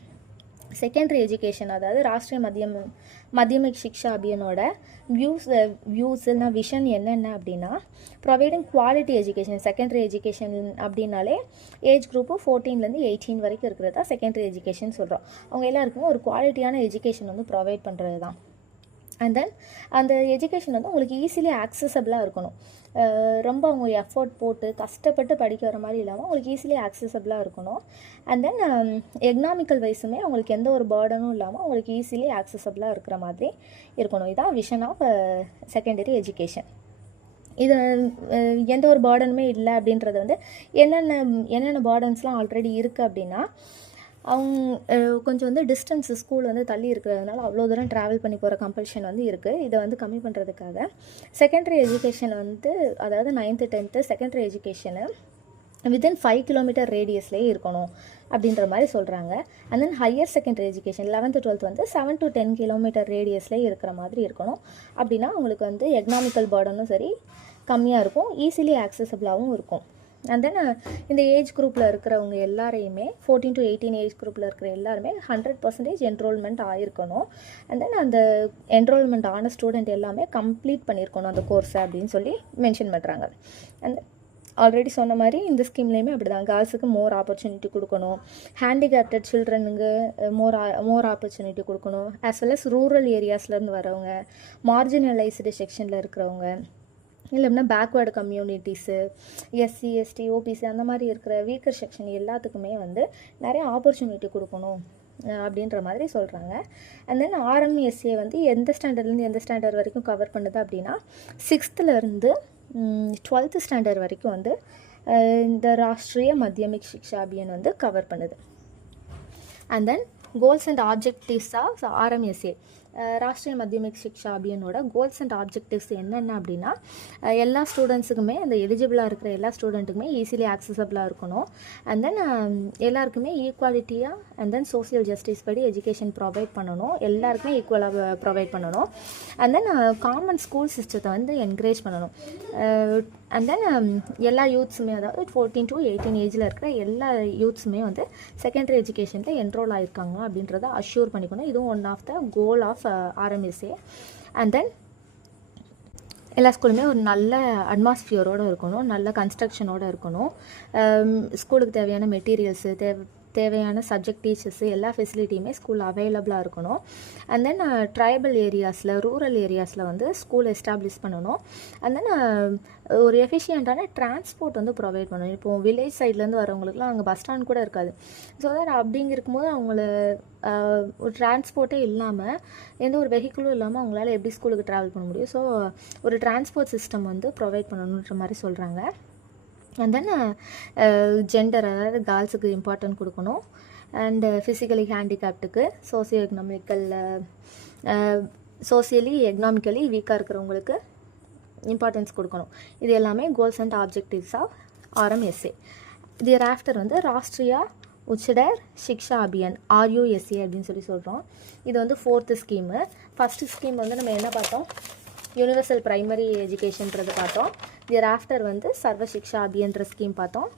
Secondary education அதாவது ராஷ்ட்ரிய மத்தியமிக் சிக்ஷா அபியானோட வியூஸ்னா விஷன் என்னென்ன அப்படின்னா, providing quality education. Secondary education அப்படின்னாலே ஏஜ் குரூப்பு 14லேருந்து 18 வரைக்கும் இருக்கிறது தான் செகண்டரி எஜுகேஷன் சொல்கிறோம். அவங்க எல்லாருக்குமே ஒரு குவாலிட்டியான எஜுகேஷன் வந்து ப்ரொவைட் பண்ணுறது தான். அண்ட் தென் அந்த எஜுகேஷன் வந்து உங்களுக்கு ஈஸிலி ஆக்சசபிளாக இருக்கணும். ரொம்ப அவங்க எஃபோர்ட் போட்டு கஷ்டப்பட்டு படிக்க வர மாதிரி இல்லாமல் உங்களுக்கு ஈஸிலி ஆக்சசபிளாக இருக்கணும். அண்ட் தென் எக்கனாமிக்கல் வைஸுமே அவங்களுக்கு எந்த ஒரு பேர்டனும் இல்லாமல் அவங்களுக்கு ஈஸிலி ஆக்சசபிளாக இருக்கிற மாதிரி இருக்கணும். இதுதான் விஷன் ஆஃப் செகண்டரி எஜுகேஷன். இது எந்த ஒரு பேர்டனுமே இல்லை அப்படின்றது வந்து என்னென்ன பேர்டன்ஸ்லாம் ஆல்ரெடி இருக்குது அப்படின்னா, அவங்க கொஞ்சம் வந்து டிஸ்டன்ஸு ஸ்கூல் வந்து தள்ளி இருக்கிறதுனால அவ்வளோ தூரம் ட்ராவல் பண்ணி போகிற கம்பல்ஷன் வந்து இருக்குது. இதை வந்து கம்மி பண்ணுறதுக்காக செகண்டரி எஜுகேஷன் வந்து அதாவது 9th 10th secondary education within 5 kilometre ரேடியஸ்லேயே இருக்கணும் அப்படின்ற மாதிரி சொல்கிறாங்க. And then higher secondary education 11th 12th வந்து 7 to 10 கிலோமீட்டர் ரேடியஸ்லேயே இருக்கிற மாதிரி இருக்கணும். அப்படின்னா உங்களுக்கு வந்து எக்கனாமிக்கல் பேர்டனும் சரி கம்மியாக இருக்கும், ஈஸிலி ஆக்சசபிளாகவும் இருக்கும். அண்ட் தென் இந்த ஏஜ் குரூப்பில் இருக்கிறவங்க எல்லாரையுமே 14 to 18 ஏஜ் குரூப்பில் இருக்கிற எல்லாருமே 100% என்ரோல்மெண்ட் ஆகிருக்கணும். அண்ட் தென் அந்த என்ரோல்மெண்ட் ஆன ஸ்டூடெண்ட் எல்லாமே கம்ப்ளீட் பண்ணியிருக்கணும் அந்த கோர்ஸை அப்படின்னு சொல்லி மென்ஷன் பண்ணுறாங்க. அண்ட் ஆல்ரெடி சொன்ன மாதிரி இந்த ஸ்கீம்லேயுமே அப்படி தான், கேர்ள்ஸுக்கு மோர் ஆப்பர்ச்சுனிட்டி கொடுக்கணும், ஹேண்டிகேப்டட் சில்ட்ரனுக்கு மோர் ஆப்பர்ச்சுனிட்டி கொடுக்கணும், ஆஸ் வெல் அஸ் ரூரல் ஏரியாஸ்லேருந்து வரவங்க, மார்ஜினலைஸ்டு செக்ஷனில் இருக்கிறவங்க, இல்லைன்னா backward communities, SC ST OBC அந்த மாதிரி இருக்கிற வீக்கர் செக்ஷன் எல்லாத்துக்குமே வந்து நிறைய ஆப்பர்ச்சுனிட்டி கொடுக்கணும் அப்படின்ற மாதிரி சொல்கிறாங்க. அண்ட் தென் ஆர்எம்எஸ்ஏ வந்து எந்த ஸ்டாண்டர்ட்லேருந்து எந்த ஸ்டாண்டர்ட் வரைக்கும் கவர் பண்ணுது அப்படின்னா 6th to 12th ஸ்டாண்டர்ட் வரைக்கும் வந்து இந்த ராஷ்ட்ரிய மத்தியமிக் சிக்ஷா அபியான் வந்து கவர் பண்ணுது. And then goals and objectives of RMSA Rashtriya Madhyamik Shiksha அபியானோட கோல்ஸ் அண்ட் ஆப்ஜெக்டிவ்ஸ் என்னென்ன அப்படின்னா, எல்லா ஸ்டூடெண்ட்ஸுக்குமே அந்த எலிஜிபிளாக இருக்கிற எல்லா ஸ்டூடெண்ட்டுக்குமே ஈஸிலி ஆக்சசபிளாக இருக்கணும். அண்ட் தென் எல்லாருக்குமே ஈக்குவாலிட்டியாக அண்ட் தென் சோசியல் ஜஸ்டிஸ் படி எஜுகேஷன் ப்ரொவைட் பண்ணணும், எல்லாருக்குமே ஈக்குவலாக ப்ரொவைட் பண்ணணும். அண்ட் தென் காமன் ஸ்கூல் சிஸ்டத்தை வந்து என்கரேஜ் பண்ணணும். அண்ட் தென் எல்லா யூத்ஸுமே அதாவது 14 to 18 ஏஜில் இருக்கிற எல்லா யூத்ஸுமே வந்து செகண்டரி எஜுகேஷனில் என்ரோல் ஆகிருக்காங்க அப்படின்றத அஷ்யூர் பண்ணிக்கணும். இதுவும் one of the goal of RMSA. And then எல்லா ஸ்கூலுமே ஒரு நல்ல அட்மாஸ்பியரோடு இருக்கணும், நல்ல கன்ஸ்ட்ரக்ஷனோடு இருக்கணும், ஸ்கூலுக்கு தேவையான மெட்டீரியல்ஸு தேவையான சப்ஜெக்ட் டீச்சர்ஸு எல்லா ஃபெசிலிட்டியுமே ஸ்கூல் அவைலபிளாக இருக்கணும். அண்ட் தென் ட்ரைபல் ஏரியாஸில் ரூரல் ஏரியாஸில் வந்து ஸ்கூல் எஸ்டாப்ளிஷ் பண்ணணும். அண்ட் தென் ஒரு எஃபிஷியண்ட்டான டிரான்ஸ்போர்ட் வந்து ப்ரொவைட் பண்ணணும். இப்போது வில்லேஜ் சைட்லேருந்து வரவங்களுக்குலாம் அங்கே பஸ் ஸ்டாண்ட் கூட இருக்காது. ஸோ தட் அப்படிங்கிருக்கும்போது அவங்கள ஒரு டிரான்ஸ்போர்ட்டே இல்லாமல் எந்த ஒரு வெஹிக்கிளும் இல்லாமல் அவங்களால எப்படி ஸ்கூலுக்கு ட்ராவல் பண்ண முடியும்? ஸோ ஒரு டிரான்ஸ்போர்ட் சிஸ்டம் வந்து ப்ரொவைட் பண்ணணுன்ற மாதிரி சொல்கிறாங்க. அண்ட் தென் ஜெண்டர் அதாவது கேர்ள்ஸுக்கு இம்பார்ட்டன்ட் கொடுக்கணும். அண்டு ஃபிசிக்கலி ஹேண்டிகேப்டுக்கு, சோசியலி எக்கனாமிக்கலி வீக்காக இருக்கிறவங்களுக்கு இம்பார்ட்டன்ஸ் கொடுக்கணும். இது எல்லாமே goals and objectives of RMSA. There after வந்து ராஷ்ட்ரியா உச்சடர் சிக்ஷா அபியான் RUSA அப்படின்னு சொல்கிறோம். இது வந்து 4th ஸ்கீமு. ஃபஸ்ட்டு ஸ்கீம் வந்து நம்ம என்ன பார்த்தோம், யூனிவர்சல் ப்ரைமரி எஜுகேஷன்றது பார்த்தோம். தியர் ஆஃப்டர் வந்து சர்வ சிக்ஷா அபியான்ற ஸ்கீம் பார்த்தோம்.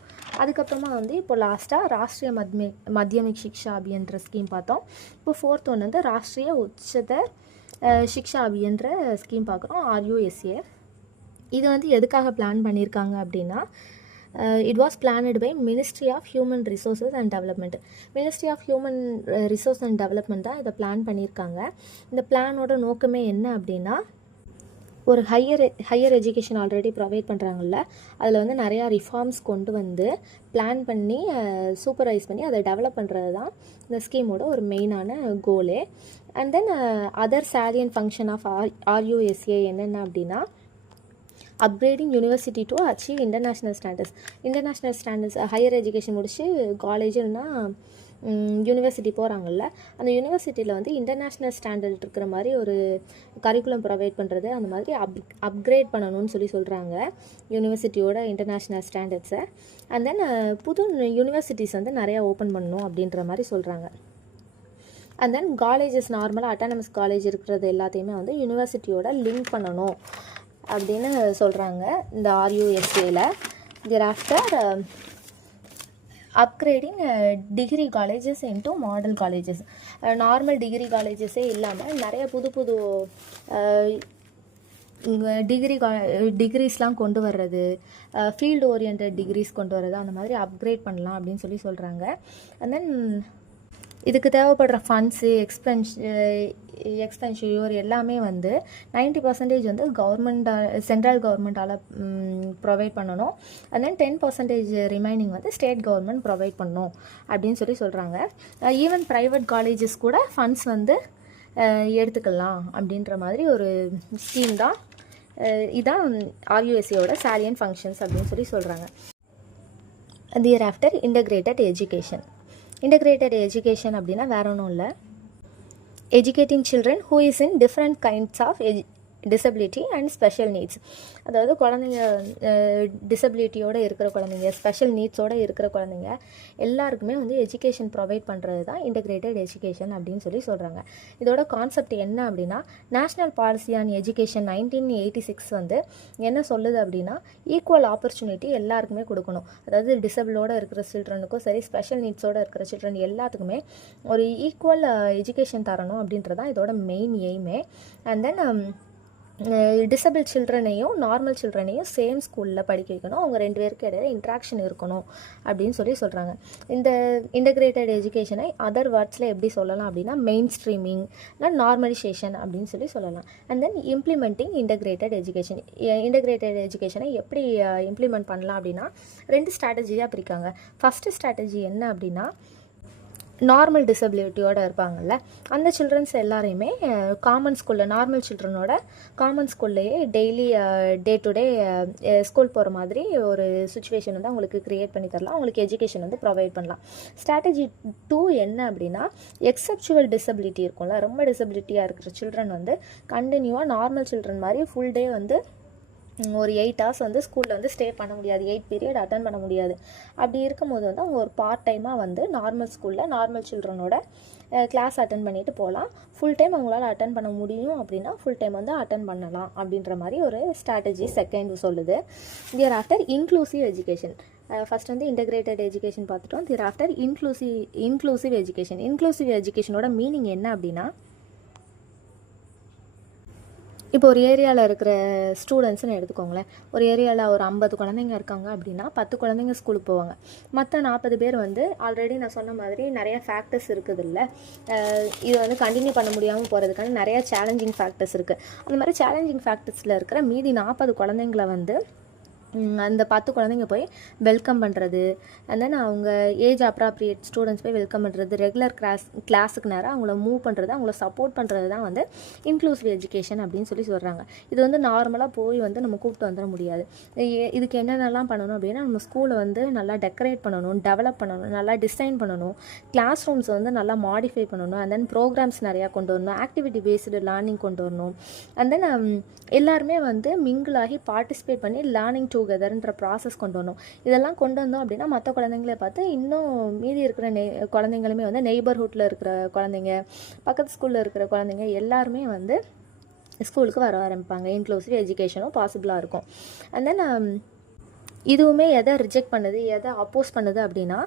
அதுக்கப்புறமா வந்து இப்போ லாஸ்ட்டாக ராஷ்ட்ரிய மத்தியமிக் சிக்ஷா அபியான்ற ஸ்கீம் பார்த்தோம். இப்போ 4th ஒன்று வந்து ராஷ்ட்ரிய உச்சதர் சிக்ஷா அபியான்ற ஸ்கீம் பார்க்குறோம், RUSA. இது வந்து எதுக்காக பிளான் பண்ணியிருக்காங்க அப்படின்னா, it was planned by ministry of human resources and development. Ministry of human resource and development தான் இதை பிளான் பண்ணியிருக்காங்க. இந்த பிளானோட நோக்கமே என்ன அப்படின்னா, ஒரு ஹையர் எஜுகேஷன் ஆல்ரெடி ப்ரொவைட் பண்ணுறாங்கல்ல, அதில் வந்து நிறையா ரிஃபார்ம்ஸ் கொண்டு வந்து பிளான் பண்ணி சூப்பர்வைஸ் பண்ணி அதை டெவலப் பண்ணுறது தான் இந்த ஸ்கீமோட ஒரு மெயினான கோலே. And then other salient function of RUSA என்னென்ன அப்படின்னா, upgrading university to achieve international standards. Higher education முடிச்சு காலேஜ் இல்லைனா யூனிவர்சிட்டி போகிறாங்கல்ல, அந்த யூனிவர்சிட்டியில் வந்து இன்டர்நேஷ்னல் ஸ்டாண்டர்ட் இருக்கிற மாதிரி ஒரு கரிக்குலம் ப்ரொவைட் பண்ணுறது, அந்த மாதிரி அப்கிரேட் பண்ணணும்னு சொல்கிறாங்க யூனிவர்சிட்டியோட இன்டர்நேஷ்னல் ஸ்டாண்டர்ட்ஸை. அண்ட் தென் புது யூனிவர்சிட்டிஸ் வந்து நிறையா ஓப்பன் பண்ணணும் அப்படின்ற மாதிரி சொல்கிறாங்க. அண்ட் தென் காலேஜஸ் நார்மலாக அட்டானமஸ் காலேஜ் இருக்கிறது எல்லாத்தையுமே வந்து யூனிவர்சிட்டியோட லிங்க் பண்ணணும் அப்படின்னு சொல்கிறாங்க இந்த RUSAல. Thereafter upgrading degree colleges into model colleges. Normal degree காலேஜஸே இல்லாமல் நிறைய புது புது டிகிரிஸ்லாம் கொண்டு வர்றது, ஃபீல்டு ஓரியன்ட் டிகிரிஸ் கொண்டு வர்றது, அந்த மாதிரி அப்கிரேட் பண்ணலாம் அப்படின்னு சொல்கிறாங்க. அண்ட் தென் இதுக்கு தேவைப்படுற ஃபண்ட்ஸு எக்ஸ்பென்ஷூர் எல்லாமே வந்து 90% வந்து சென்ட்ரல் கவர்மெண்ட்டால் ப்ரொவைட் பண்ணணும். அண்ட் தென் 10% ரிமைனிங் வந்து ஸ்டேட் கவர்மெண்ட் ப்ரொவைட் பண்ணணும் அப்படின்னு சொல்கிறாங்க. ஈவன் ப்ரைவேட் காலேஜஸ் கூட ஃபண்ட்ஸ் வந்து எடுத்துக்கலாம் அப்படின்ற மாதிரி ஒரு ஸ்கீம் தான். இதுதான் RUSAவோட சாலியன்ட் ஃபங்க்ஷன்ஸ் அப்படின்னு சொல்கிறாங்க. There after integrated education. Integrated education அப்படின்னா வேற ஒன்றும் இல்லை, educating children who is in different kinds of disability and special needs. அதாவது குழந்தைங்க டிசபிலிட்டியோடு இருக்கிற குழந்தைங்க, ஸ்பெஷல் நீட்ஸோடு இருக்கிற குழந்தைங்க எல்லாருக்குமே வந்து எஜுகேஷன் ப்ரொவைட் பண்ணுறது தான் இன்டகிரேட்டட் எஜுகேஷன் அப்படின்னு சொல்கிறாங்க. இதோட கான்செப்ட் என்ன அப்படின்னா, நேஷ்னல் பாலிசி ஆன் எஜுகேஷன் 1986 வந்து என்ன சொல்லுது அப்படின்னா, ஈக்குவல் ஆப்பர்ச்சுனிட்டி எல்லாருக்குமே கொடுக்கணும். அதாவது டிசபிளோடு இருக்கிற சில்ட்ரனுக்கும் சரி, ஸ்பெஷல் நீட்ஸோடு இருக்கிற சில்ட்ரன் எல்லாத்துக்குமே ஒரு ஈக்குவல் எஜுகேஷன் தரணும் அப்படின்றது தான் இதோட மெயின் எய்மே. அண்ட் தென் டிசபிள் சில்ட்ரனையும் நார்மல் சில்ட்ரனையும் சேம் ஸ்கூலில் படிக்க வைக்கணும். அவங்க 2 பேருக்கு இடையில இன்ட்ராக்ஷன் இருக்கணும் அப்படின்னு சொல்கிறாங்க. இந்த இன்டகிரேட்டட் எஜுகேஷனை அதர் வேர்ட்ஸில் எப்படி சொல்லலாம் அப்படின்னா, மெயின் ஸ்ட்ரீமிங், இல்லை நார்மலைசேஷன் அப்படின்னு சொல்லலாம். And then implementing integrated education. Integrated எஜுகேஷனை எப்படி இம்ப்ளிமெண்ட் பண்ணலாம் அப்படின்னா 2 ஸ்ட்ராட்டஜியாக பிரிக்காங்க. ஃபஸ்ட்டு ஸ்ட்ராட்டஜி என்ன அப்படின்னா, நார்மல் டிசபிலிட்டியோடு இருப்பாங்கள்ல அந்த சில்ட்ரன்ஸ் எல்லாரையுமே காமன் ஸ்கூலில், நார்மல் சில்ட்ரனோட காமன் ஸ்கூல்லையே daily day to day school போகிற மாதிரி ஒரு சுச்சுவேஷன் வந்து அவங்களுக்கு க்ரியேட் பண்ணி தரலாம். அவங்களுக்கு எஜுகேஷன் வந்து ப்ரொவைட் பண்ணலாம். ஸ்ட்ராட்டஜி 2 என்ன அப்படின்னா, எக்ஸப்சுவல் டிசபிலிட்டி இருக்கும்ல, ரொம்ப டிசபிலிட்டியாக இருக்கிற சில்ட்ரன் வந்து கண்டினியூவாக நார்மல் சில்ட்ரன் மாதிரி ஃபுல் டே வந்து ஒரு 8 hours வந்து ஸ்கூலில் வந்து ஸ்டே பண்ண முடியாது, 8 பீரியட் அட்டன் பண்ண முடியாது. அப்படி இருக்கும்போது வந்து அவங்க ஒரு பார்ட் டைமாக வந்து நார்மல் ஸ்கூலில் நார்மல் சில்ட்ரனோட கிளாஸ் அட்டன் பண்ணிட்டு போகலாம். ஃபுல் டைம் அவங்களால அட்டன் பண்ண முடியும் அப்படின்னா ஃபுல் டைம் வந்து அட்டன் பண்ணலாம் அப்படின்ற மாதிரி ஒரு ஸ்ட்ராட்டஜி செகண்ட் சொல்லுது. Thereafter inclusive education. First வந்து இன்டகிரேட்டட் எஜுகேஷன் பார்த்துட்டோம். Thereafter inclusive education. Inclusive எஜுகேஷனோட மீனிங் என்ன அப்படின்னா, இப்போ ஒரு ஏரியாவில் இருக்கிற ஸ்டூடெண்ட்ஸ்னு எடுத்துக்கோங்களேன். ஒரு ஏரியாவில் ஒரு 50 குழந்தைங்க இருக்காங்க அப்படின்னா 10 குழந்தைங்க ஸ்கூலுக்கு போவாங்க. மற்ற 40 பேர் வந்து ஆல்ரெடி நான் சொன்ன மாதிரி நிறைய ஃபேக்டர்ஸ் இருக்குது இல்லை, இது வந்து கண்டினியூ பண்ண முடியாமல் போகிறதுக்கான நிறையா சேலஞ்சிங் ஃபேக்டர்ஸ் இருக்குது. அந்த மாதிரி சேலஞ்சிங் ஃபேக்டர்ஸில் இருக்கிற மீதி 40 குழந்தைங்களை வந்து அந்த 10 குழந்தைங்க போய் வெல்கம் பண்ணுறது, அண்ட் தென் அவங்க ஏஜ் அப்ராப்ரியேட் ஸ்டூடெண்ட்ஸ் போய் வெல்கம் பண்ணுறது, ரெகுலர் கிளாஸுக்கு நேரம் அவங்கள மூவ் பண்ணுறது, அவங்கள சப்போர்ட் பண்ணுறது தான் வந்து இன்க்ளூசிவ் எஜுகேஷன் அப்படின்னு சொல்கிறாங்க. இது வந்து நார்மலாக போய் வந்து நம்ம கூப்பிட்டு வந்துட முடியாது. இதுக்கு என்னென்னலாம் பண்ணணும் அப்படின்னா, நம்ம ஸ்கூலை வந்து நல்லா டெக்கரேட் பண்ணணும், டெவலப் பண்ணணும், நல்லா டிசைன் பண்ணணும், கிளாஸ் ரூம்ஸ் வந்து நல்லா மாடிஃபை பண்ணணும், அண்ட் தென் ப்ரோக்ராம்ஸ் நிறையா கொண்டு வரணும், ஆக்டிவிட்டி பேஸ்டு லேர்னிங் கொண்டு வரணும், அண்ட் தென் எல்லாருமே வந்து மிங்கிள் ஆகி பார்ட்டிசிபேட் பண்ணி லேர்னிங் டுகெதர்ன்ற ப்ராசஸ் கொண்டு வரணும். இதெல்லாம் கொண்டு வந்தோம் அப்படின்னா மற்ற குழந்தைங்களே பார்த்து இன்னும் மீதி இருக்கிற குழந்தைங்களுமே வந்து நெய்பர்ஹுட்டில் இருக்கிற குழந்தைங்க, பக்கத்து ஸ்கூலில் இருக்கிற குழந்தைங்க எல்லாருமே வந்து ஸ்கூலுக்கு வர ஆரம்பிப்பாங்க. இன்க்ளூசிவ் எஜுகேஷனும் பாசிபிளாக இருக்கும். அண்ட் தென் இதுவுமே எதை ரிஜெக்ட் பண்ணுது, எதை அப்போஸ் பண்ணுது அப்படின்னா,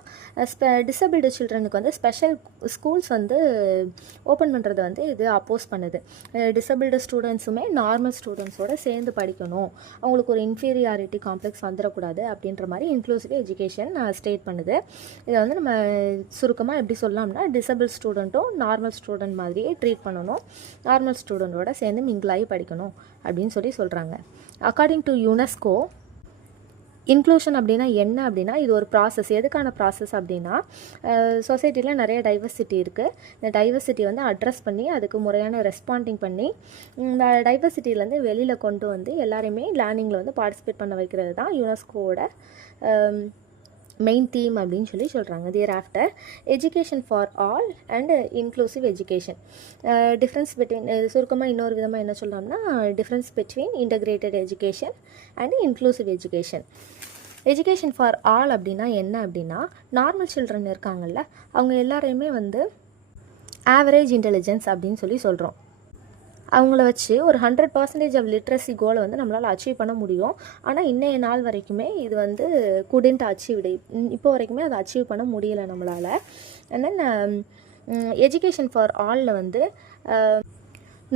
டிசபிலிட்டி சில்ட்ரனுக்கு வந்து ஸ்பெஷல் ஸ்கூல்ஸ் வந்து ஓப்பன் பண்ணுறது வந்து இது அப்போஸ் பண்ணுது. டிசபிலிட்டி ஸ்டூடெண்ட்ஸுமே நார்மல் ஸ்டூடெண்ட்ஸோடு சேர்ந்து படிக்கணும், அவங்களுக்கு ஒரு இன்ஃபீரியாரிட்டி காம்ப்ளெக்ஸ் வந்துடக்கூடாது அப்படின்ற மாதிரி இன்க்ளூசிவ் எஜுகேஷன் ஸ்டேட் பண்ணுது. இதை வந்து நம்ம சுருக்கமாக எப்படி சொல்லலாம்னா, டிசபிள் ஸ்டூடெண்ட்டும் நார்மல் ஸ்டூடெண்ட் மாதிரியே ட்ரீட் பண்ணணும், நார்மல் ஸ்டூடெண்ட்டோட சேர்ந்து மிங்கிளாகி படிக்கணும் அப்படின்னு சொல்கிறாங்க. அக்கார்டிங் டு யுனெஸ்கோ, இன்க்ளூஷன் அப்படின்னா என்ன அப்படின்னா, இது ஒரு ப்ராசஸ். எதுக்கான ப்ராசஸ் அப்படின்னா, சொசைட்டியில் நிறைய டைவர்சிட்டி இருக்குது. இந்த டைவர்சிட்டி வந்து அட்ரஸ் பண்ணி அதுக்கு முறையான ரெஸ்பாண்டிங் பண்ணி இந்த டைவர்சிட்டியிலேருந்து வெளியில் கொண்டு வந்து எல்லாரையுமே லேர்னிங்கில் வந்து பார்ட்டிசிபேட் பண்ண வைக்கிறது தான் யுனெஸ்கோவோட மெயின் தீம் அப்படின்னு சொல்கிறாங்க. There after education for all and inclusive education. Difference between, சுருக்கமாக இன்னொரு விதமாக என்ன சொல்லலாம்னா, difference between integrated education and inclusive education. Education for all அப்படின்னா என்ன அப்படின்னா, நார்மல் சில்ட்ரன் இருக்காங்கல்ல அவங்க எல்லாரையுமே வந்து ஆவரேஜ் இன்டெலிஜென்ஸ் அப்படின்னு சொல்லி சொல்கிறோம். அவங்கள வச்சு ஒரு 100% ஆஃப் லிட்ரஸி கோலை வந்து நம்மளால் அச்சீவ் பண்ண முடியும். ஆனால் இன்றைய நாள் வரைக்குமே இது வந்து குடென்ட் அச்சீவ்டு, இப்போ வரைக்குமே அதை அச்சீவ் பண்ண முடியலை நம்மளால். அண்ட் தென் எஜுகேஷன் ஃபார் ஆலில் வந்து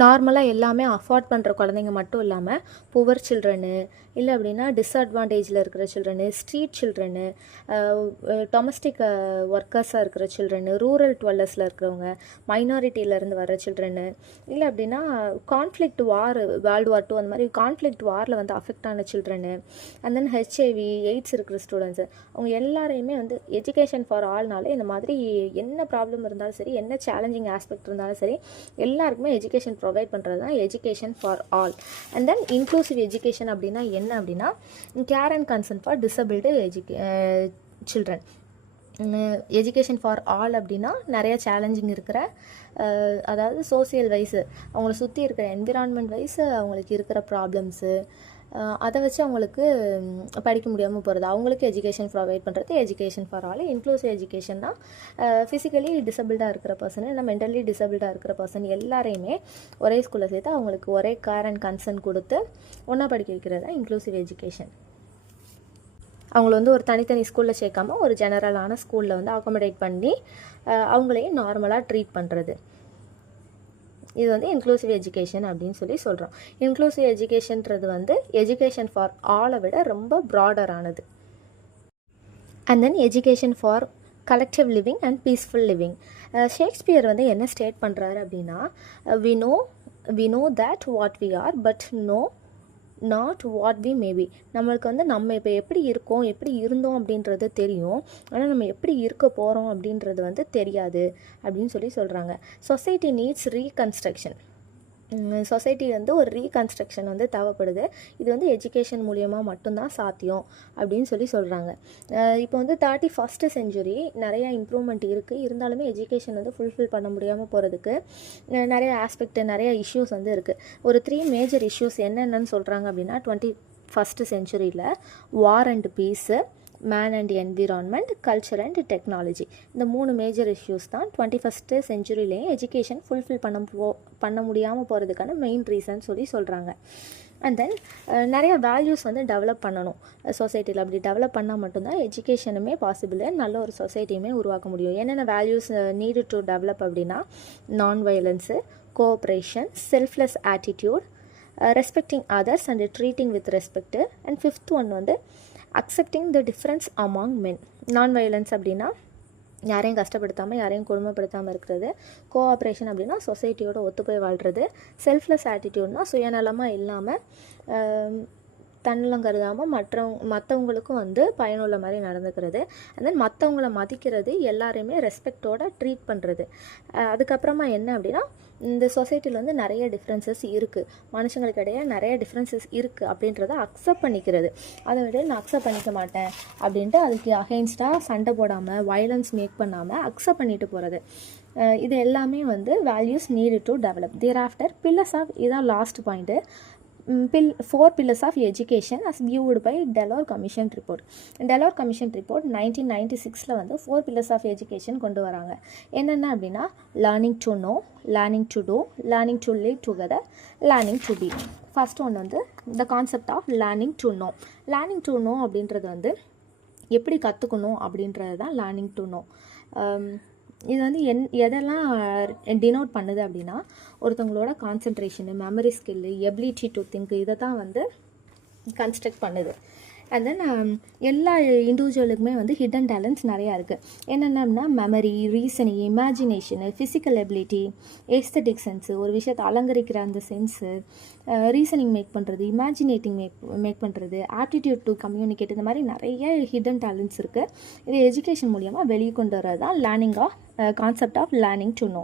நார்மலாக எல்லாமே அஃபோர்ட் பண்ணுற குழந்தைங்க மட்டும் இல்லாமல் புவர் சில்ட்ரனு, இல்லை அப்படின்னா டிஸ்அட்வான்டேஜில் இருக்கிற சில்ட்ரனு, ஸ்ட்ரீட் சில்ட்ரனு, டொமஸ்டிக் ஒர்க்கர்ஸாக இருக்கிற சில்ட்ரனு, ரூரல் டுவெல்லர்ஸில் இருக்கிறவங்க, மைனாரிட்டியிலேருந்து வர சில்ட்ரனு, இல்லை அப்படின்னா கான்ஃப்ளிக்ட் வேர்ல்டு வார் 2 அந்த மாதிரி கான்ஃப்ளிக்ட் வாரில் வந்து அஃபெக்ட் ஆன children, and then HIV AIDS இருக்கிற ஸ்டூடெண்ட்ஸு, அவங்க எல்லாரையுமே வந்து எஜுகேஷன் ஃபார் ஆல்னாலே இந்த மாதிரி என்ன ப்ராப்ளம் இருந்தாலும் சரி, என்ன சேலஞ்சிங் ஆஸ்பெக்ட் இருந்தாலும் சரி, எல்லாருக்குமே எஜுகேஷன் ப்ரொவைட் பண்ணுறது தான் education for all. And then inclusive education அப்படின்னா என்ன அப்படின்னா care and concern for disabled children. Education for all அப்படின்னா நிறைய சேலஞ்சிங் இருக்கிற, அதாவது சோசியல் வைஸு அவங்கள சுற்றி இருக்கிற என்விரான்மெண்ட் வைஸு அவங்களுக்கு இருக்கிற ப்ராப்ளம்ஸு, அதை வச்சு அவங்களுக்கு படிக்க முடியாமல் போகிறது, அவங்களுக்கு எஜுகேஷன் ப்ரொவைட் பண்ணுறது எஜுகேஷன் ஃபார் ஆல். இன்க்ளூசிவ் எஜுகேஷன்னா ஃபிசிக்கலி டிசபிள்டாக இருக்கிற பர்சன், இல்லை மென்டலி டிசபிள்டாக இருக்கிற பர்சன் எல்லாரையுமே ஒரே ஸ்கூலில் சேர்த்து அவங்களுக்கு ஒரே கேர் அண்ட் கன்சர்ன் கொடுத்து ஒன்றா படிக்க வைக்கிறது தான் இன்க்ளூசிவ் எஜுகேஷன். அவங்கள வந்து ஒரு தனித்தனி ஸ்கூலில் சேர்க்காம ஒரு ஜெனரலான ஸ்கூலில் வந்து அகாமடேட் பண்ணி அவங்களையும் நார்மலாக ட்ரீட் பண்ணுறது, இது வந்து இன்க்ளூசிவ் எஜுகேஷன் அப்படின்னு சொல்லி சொல்கிறோம். இன்க்ளூசிவ் எஜுகேஷன்றது வந்து எஜுகேஷன் ஃபார் ஆலை விட ரொம்ப ப்ராடரானது. And then education for collective living and peaceful living. Shakespeare வந்து என்ன ஸ்டேட் பண்ணுறாரு அப்படின்னா, we know that what we are but know not what we may be. நம்மளுக்கு வந்து நம்ம இப்போ எப்படி இருக்கோம், எப்படி இருந்தோம் அப்படின்றது தெரியும், ஆனால் நம்ம எப்படி இருக்க போகிறோம் அப்படின்றது வந்து தெரியாது அப்படின்னு சொல்லி சொல்கிறாங்க. Society needs reconstruction. சொசைட்டி வந்து ஒரு ரீகன்ஸ்ட்ரக்ஷன் வந்து தேவைப்படுது. இது வந்து எஜுகேஷன் மூலியமாக மட்டும்தான் சாத்தியம் அப்படின்னு சொல்லி சொல்கிறாங்க. இப்போ வந்து 31st செஞ்சுரி நிறையா இம்ப்ரூவ்மெண்ட் இருக்குது, இருந்தாலுமே எஜுகேஷன் வந்து ஃபுல்ஃபில் பண்ண முடியாமல் போகிறதுக்கு நிறைய ஆஸ்பெக்ட், நிறைய இஷ்யூஸ் வந்து இருக்குது. ஒரு 3 மேஜர் இஷ்யூஸ் என்னென்னு சொல்கிறாங்க அப்படின்னா, 21st செஞ்சுரியில் war and peace, man and environment, culture and technology, இந்த 3 மேஜர் இஷ்யூஸ் தான் 21st செஞ்சுரியிலேயே எஜுகேஷன் ஃபுல்ஃபில் பண்ண முடியாமல் போகிறதுக்கான மெயின் ரீசன் சொல்லி சொல்கிறாங்க. அண்ட் தென் நிறைய வேல்யூஸ் வந்து டெவலப் பண்ணணும் சொசைட்டியில். அப்படி டெவலப் பண்ணால் மட்டும்தான் எஜுகேஷனுமே பாசிபிள், நல்ல ஒரு சொசைட்டியுமே உருவாக்க முடியும். என்னென்ன வேல்யூஸ் நீடு டு டெவலப் அப்படின்னா, non violence, cooperation, selfless attitude, respecting others and treating with respect, and 5th one வந்து accepting the difference among men. Non violence அப்படின்னா யாரையும் கஷ்டப்படுத்தாமல், யாரையும் கொடுமைப்படுத்தாமல் இருக்கிறது. கோஆப்ரேஷன் அப்படின்னா சொசைட்டியோட ஒத்து போய் வாழ்கிறது. செல்ஃப்லெஸ் ஆட்டிடியூட்னா சுயநலமாக இல்லாமல், தன்னலம் கருதாமல் மற்றவங்களுக்கும் வந்து பயனுள்ள மாதிரி நடந்துக்கிறது. அண்ட் தென் மற்றவங்கள மதிக்கிறது, எல்லாரையுமே ரெஸ்பெக்டோட ட்ரீட் பண்ணுறது. அதுக்கப்புறமா என்ன அப்படின்னா, இந்த சொசைட்டியில் வந்து நிறைய டிஃப்ரென்சஸ் இருக்குது, மனுஷங்களுக்கு இடையே நிறைய டிஃப்ரென்சஸ் இருக்குது அப்படின்றத அக்செப்ட் பண்ணிக்கிறது. அதை விட நான் அக்செப்ட் பண்ணிக்க மாட்டேன் அப்படின்ட்டு அதுக்கு அகெயின்ஸ்டாக சண்டை போடாமல், வயலன்ஸ் மேக் பண்ணாமல் அக்செப்ட் பண்ணிட்டு போகிறது. இது எல்லாமே வந்து values need to develop. There after pillars of, இதான் last point, 4 pillars of education as viewed by Delors Commission report. Delors Commission report 1996ல வந்து 4 pillars of education கொண்டு வராங்க. என்னென்ன அப்படின்னா, learning to know, learning to do, learning to live together, learning to be. First one வந்து the concept of learning to know. Learning to know அப்படின்றது வந்து எப்படி கற்றுக்கணும் அப்படின்றது தான் லேர்னிங் டு நோ. இது வந்து எதெல்லாம் டினோட் பண்ணுது அப்படின்னா, ஒருத்தவங்களோட concentration, memory skill, ability to think, இதை தான் வந்து கன்ஸ்ட்ரக்ட் பண்ணுது. அண்ட் தென் எல்லா இண்டிவிஜுவலுக்குமே வந்து ஹிடன் டேலண்ட்ஸ் நிறையா இருக்குது. என்னென்னா memory, reasoning, imagination, physical ability, aesthetic sense, ஒரு விஷயத்தை அலங்கரிக்கிற அந்த சென்ஸு, ரீசனிங் மேக் பண்ணுறது, இமேஜினேட்டிங் மேக் பண்ணுறது, ஆப்டிடியூட் டு கம்யூனிகேட், இந்த மாதிரி நிறைய ஹிடன் டேலண்ட்ஸ் இருக்குது. இது எஜுகேஷன் மூலியமாக வெளியே கொண்டு வர்றது தான் learning of concept of learning to know.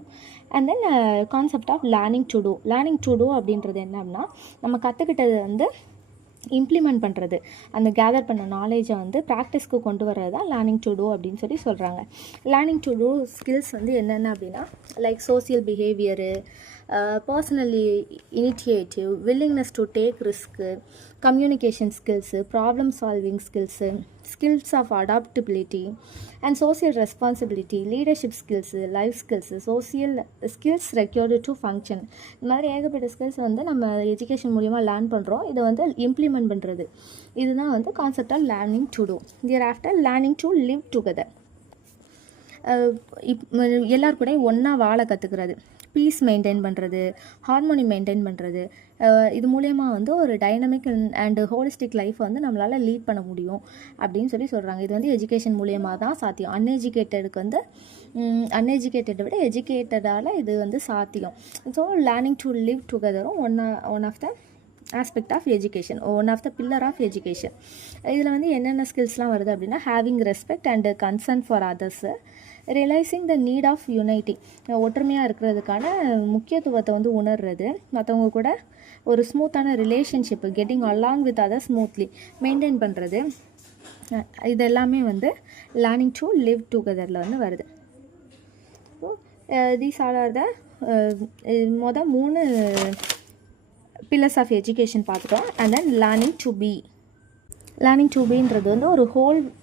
And then concept of learning to do. Learning to do அப்படின்றது என்ன அப்படின்னா, நம்ம கற்றுக்கிட்டது வந்து இம்ப்ளிமெண்ட் பண்ணுறது, அந்த கேதர் பண்ண நாலேஜை வந்து ப்ராக்டிஸ்க்கு கொண்டு வர்றது தான் லேர்னிங் டு டூ அப்படின்னு சொல்லி சொல்கிறாங்க. லேர்னிங் டு டூ ஸ்கில்ஸ் வந்து என்னென்ன அப்படின்னா, like social behaviour, personally initiative, willingness to take risk, communication skills, problem solving skills, skills of adaptability and social responsibility, leadership skills, life skills, social skills required to function. இந்த மாதிரி ஏகப்பட்ட skills வந்து நம்ம education மூலிமா learn பண்ணுறோம். இதை வந்து implement பண்ணுறது, இதுதான் வந்து concept of learning to do. There after learning to live together, எல்லார் கூடயும் ஒன்றா வாழ கற்றுக்கிறது, பீஸ் மெயின்டைன் பண்ணுறது, ஹார்மோனி மெயின்டைன் பண்ணுறது. இது மூலயமா வந்து ஒரு டைனமிக் அண்டு ஹோலிஸ்டிக் லைஃப் வந்து நம்மளால் லீட் பண்ண முடியும் அப்படின்னு சொல்கிறாங்க. இது வந்து எஜுகேஷன் மூலியமாக தான் சாத்தியம். அன்எஜுகேட்டடுக்கு வந்து அன்எஜுகேட்டடை விட எஜுகேட்டடால் இது வந்து சாத்தியம். ஸோ லேர்னிங் டு லிவ் டுகெதரும் one of the aspect of education, one of the pillar of education. இதில் வந்து என்னென்ன ஸ்கில்ஸ்லாம் வருது அப்படின்னா, having respect and concern for others, realising the need of unity, ஒற்றுமையாக இருக்கிறதுக்கான முக்கியத்துவத்தை வந்து உணர்றது, மற்றவங்க கூட ஒரு ஸ்மூத்தான relationship, getting along with other smoothly maintain பண்ணுறது, இது எல்லாமே வந்து லேர்னிங் டு லிவ் டுகெதரில் வந்து வருது. ஸோ தீஸ் ஆல் ஆர் த மொதல் 3 பில்லர்ஸ் ஆஃப் எஜுகேஷன் பார்த்துட்டோம். அண்ட் தென் லேர்னிங் டு பீன்றது வந்து ஒரு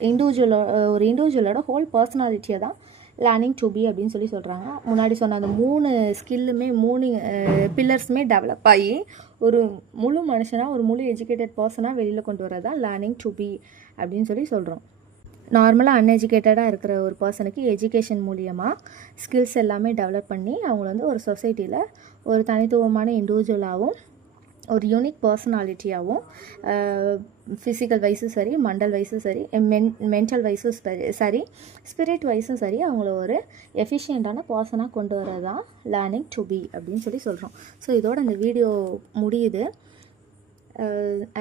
இண்டிவிஜுவலோட ஹோல் பர்சனாலிட்டியை தான் லேர்னிங் டு பி அப்படின்னு சொல்கிறாங்க. முன்னாடி சொன்ன அந்த 3 ஸ்கில்லுமே 3 பில்லர்ஸுமே டெவலப் ஆகி ஒரு முழு மனுஷனாக, ஒரு முழு எஜுகேட்டட் பர்சனாக வெளியில் கொண்டு வரது தான் லேர்னிங் டு பி அப்படின்னு சொல்கிறோம். நார்மலாக அன்எஜுகேட்டடாக இருக்கிற ஒரு பர்சனுக்கு எஜுகேஷன் மூலியமாக ஸ்கில்ஸ் எல்லாமே டெவலப் பண்ணி அவங்கள வந்து ஒரு சொசைட்டியில் ஒரு தனித்துவமான இண்டிவிஜுவலாகவும், ஒரு யூனிக் பர்சனாலிட்டியாகவும், ஃபிசிக்கல் வைஸும் சரி, மண்டல் வைஸும் சரி, மென்டல் வைஸும் சரி, ஸ்பிரிட் வைஸும் சரி, அவங்கள ஒரு எஃபிஷியண்ட்டான பர்சனாக கொண்டு வரது தான் லேர்னிங் டு பி அப்படின்னு சொல்கிறோம். ஸோ இதோட இந்த வீடியோ முடியுது.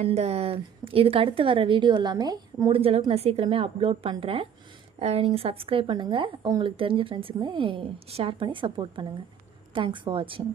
அந்த இதுக்கு அடுத்து வர வீடியோ எல்லாமே முடிஞ்ச அளவுக்கு நான் சீக்கிரமே அப்லோட் பண்ணுறேன். நீங்கள் சப்ஸ்கிரைப் பண்ணுங்கள், உங்களுக்கு தெரிஞ்ச ஃப்ரெண்ட்ஸுக்குமே ஷேர் பண்ணி சப்போர்ட் பண்ணுங்கள். தேங்க்ஸ் ஃபார் வாட்சிங்.